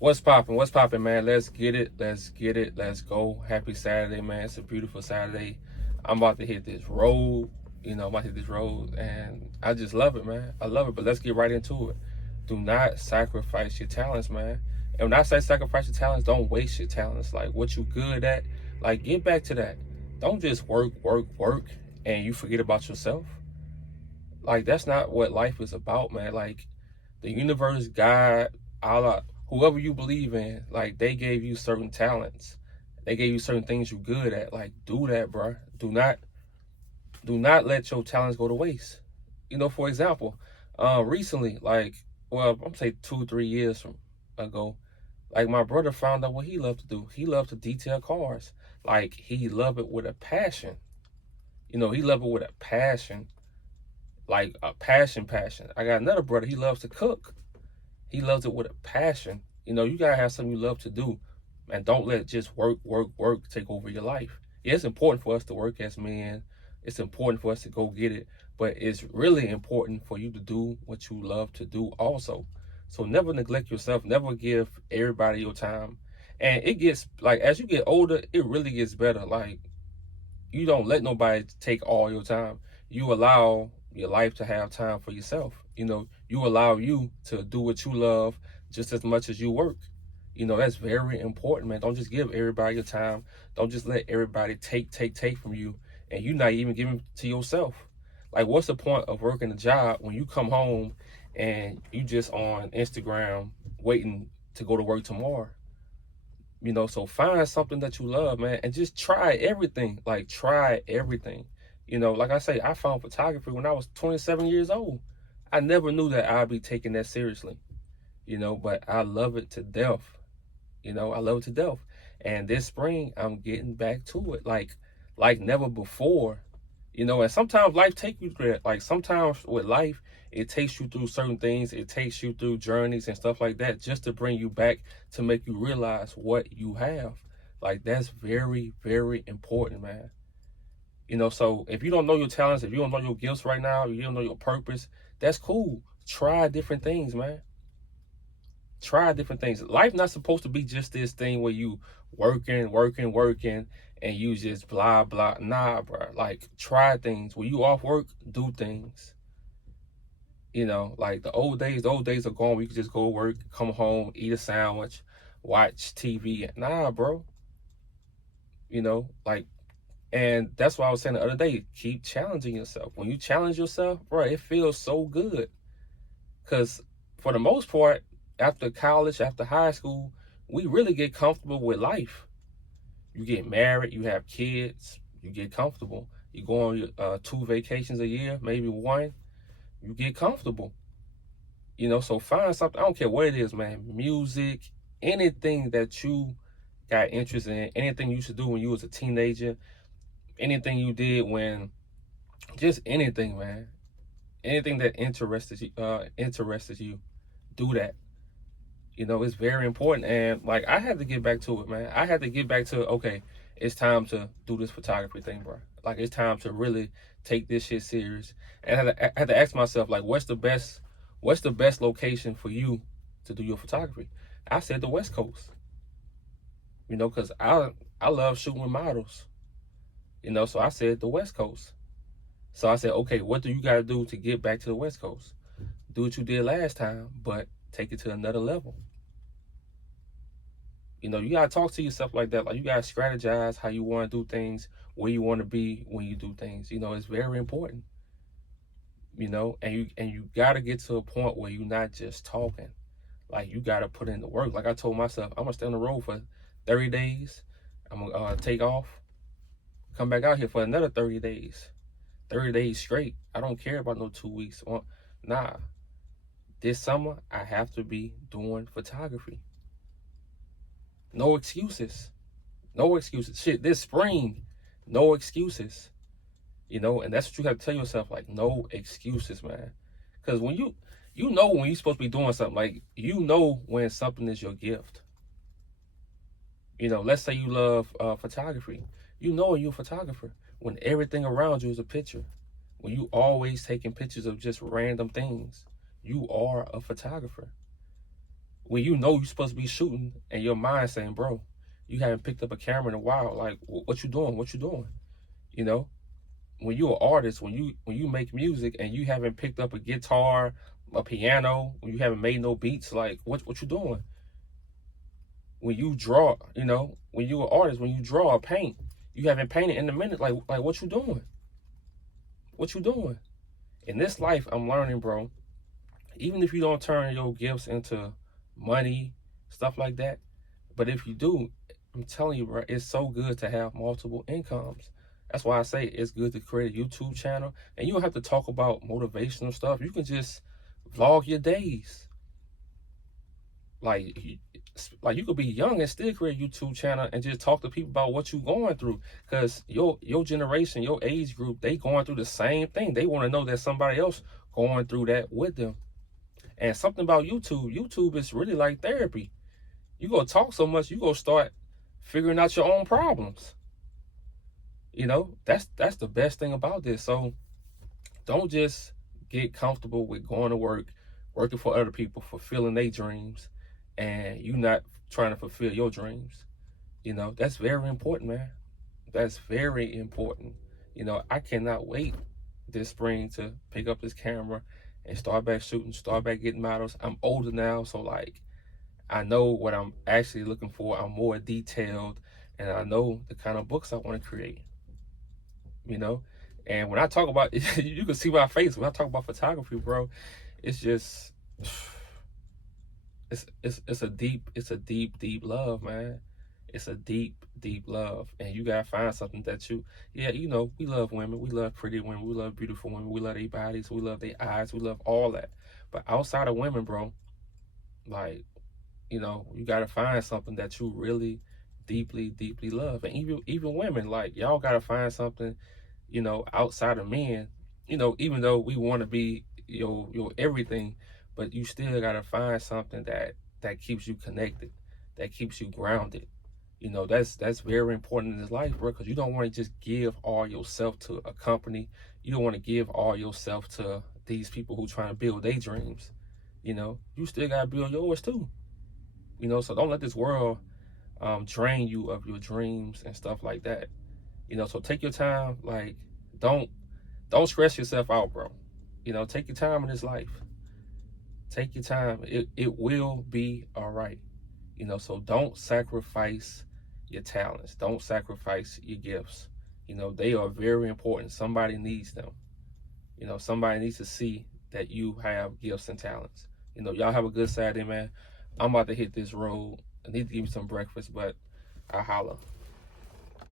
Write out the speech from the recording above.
What's popping? What's popping, man? Let's get it. Let's get it. Let's go. Happy Saturday, man. It's a beautiful Saturday. I'm about to hit this road. I'm about to hit this road, and I just love it, man. I love it. But let's get right into it. Do not sacrifice your talents, man. And when I say sacrifice your talents, don't waste your talents. Like what you good at, like get back to that. Don't just work, work, work, and you forget about yourself. Like that's not what life is about, man. Like the universe, God, Allah, whoever you believe in, like they gave you certain talents. They gave you certain things you're good at. Like do that, bro. Do not let your talents go to waste. For example, recently, like, well, I'm gonna say 2, 3 years ago, like my brother found out what he loved to do. He loved to detail cars. Like he loved it with a passion. He loved it with a passion, like a passion. I got another brother. He loves to cook. He loves it with a passion. You gotta have something you love to do, and don't let just work, work, work take over your life. Yeah, it's important for us to work as men. It's important for us to go get it, but it's really important for you to do what you love to do also. So never neglect yourself. Never give everybody your time. And it gets like as you get older, it really gets better. Like you don't let nobody take all your time. You allow your life to have time for yourself. You allow you to do what you love just as much as you work. That's very important, man. Don't just give everybody your time. Don't just let everybody take from you, and you not even giving to yourself. Like, what's the point of working a job when you come home and you just on Instagram waiting to go to work tomorrow? So find something that you love, man, and just try everything. Like try everything. Like I say, I found photography when I was 27 years old. I never knew that I'd be taking that seriously, but I love it to death. I love it to death. And this spring, I'm getting back to it like never before. And sometimes life takes you through that. Like sometimes with life, it takes you through certain things. It takes you through journeys and stuff like that just to bring you back to make you realize what you have. Like that's very, very important, man. So if you don't know your talents, if you don't know your gifts right now, if you don't know your purpose, that's cool. Try different things, man. Try different things. Life not supposed to be just this thing where you working, and you just blah blah. Nah, bro. Like try things. When you off work, do things. Like the old days are gone. We could just go work, come home, eat a sandwich, watch TV. Nah, bro. Like, and that's why I was saying the other day. Keep challenging yourself. When you challenge yourself, bro, it feels so good. Cause for the most part, after college, after high school, we really get comfortable with life. You get married, you have kids, you get comfortable. You go on 2 vacations a year, maybe one, you get comfortable. So find something. I don't care what it is, man. Music, anything that you got interest in, anything you used to do when you was a teenager, anything you did when, just anything, man. Anything that interested you, do that. It's very important. And like I had to get back to it, man. I had to get back to okay, it's time to do this photography thing, bro. Like it's time to really take this shit serious. And I had to ask myself, like, what's the best location for you to do your photography? I said the West Coast. Because I love shooting with models. So I said the West Coast. So I said, okay, what do you gotta do to get back to the West Coast? Do what you did last time, but take it to another level. You gotta talk to yourself like that. Like you gotta strategize how you want to do things, where you want to be when you do things. It's very important. And you gotta get to a point where you're not just talking. Like you gotta put in the work. Like I told myself, I'm gonna stay on the road for 30 days. I'm gonna take off, come back out here for another 30 days. 30 days straight. I don't care about no 2 weeks. Nah. This summer I have to be doing photography. No excuses. No excuses. Shit, this spring, no excuses. And that's what you have to tell yourself, like, no excuses, man. Because when when you're supposed to be doing something, like, when something is your gift. Let's say you love photography. When you're a photographer, when everything around you is a picture, when you always taking pictures of just random things, you are a photographer. when you know you're supposed to be shooting and your mind saying, bro, you haven't picked up a camera in a while. Like, what you doing? What you doing? You know, when you're an artist, when you make music and you haven't picked up a guitar, a piano, when you haven't made no beats, like what you doing? When you draw, you know, when you're an artist, when you draw or paint, you haven't painted in a minute. Like what you doing? What you doing? In this life, I'm learning, bro. Even if you don't turn your gifts into money, stuff like that, but if you do, I'm telling you, bro, it's so good to have multiple incomes. That's why I say it's good to create a YouTube channel, and you don't have to talk about motivational stuff. You can just vlog your days. Like, you could be young and still create a YouTube channel and just talk to people about what you're going through. Because your generation, your age group, they going through the same thing. They want to know that somebody else going through that with them. And something about YouTube is really like therapy. You go talk so much, you go start figuring out your own problems. You know, that's the best thing about this. So don't just get comfortable with going to work, working for other people, fulfilling their dreams, and you not trying to fulfill your dreams. You know, that's very important, man. That's very important. You know, I cannot wait this spring to pick up this camera and start back shooting, start back getting models. I'm older now, so like I know what I'm actually looking for. I'm more detailed, and I know the kind of books I want to create. You know, and when I talk about you can see my face when I talk about photography, bro. It's just it's a deep love, man. It's a deep love, and you gotta find something that you know, we love women, we love pretty women, we love beautiful women, we love their bodies, we love their eyes, we love all that. But outside of women, bro, like, you know, you gotta find something that you really deeply love. And even women, like, y'all gotta find something, you know, outside of men. You know, even though we want to be your everything, but you still gotta find something that keeps you connected, that keeps you grounded. You know, that's very important in this life, bro, because you don't want to just give all yourself to a company. You don't want to give all yourself to these people who trying to build their dreams. You know, you still gotta build yours too. You know, so don't let this world drain you of your dreams and stuff like that. You know, so take your time. Like, don't stress yourself out, bro. You know, take your time in this life. Take your time. It will be all right. You know, so don't sacrifice your talents. Don't sacrifice your gifts. You know, they are very important. Somebody needs them. You know, somebody needs to see that you have gifts and talents. You know, y'all have a good Saturday, man. I'm about to hit this road. I need to give me some breakfast, but I'll holla.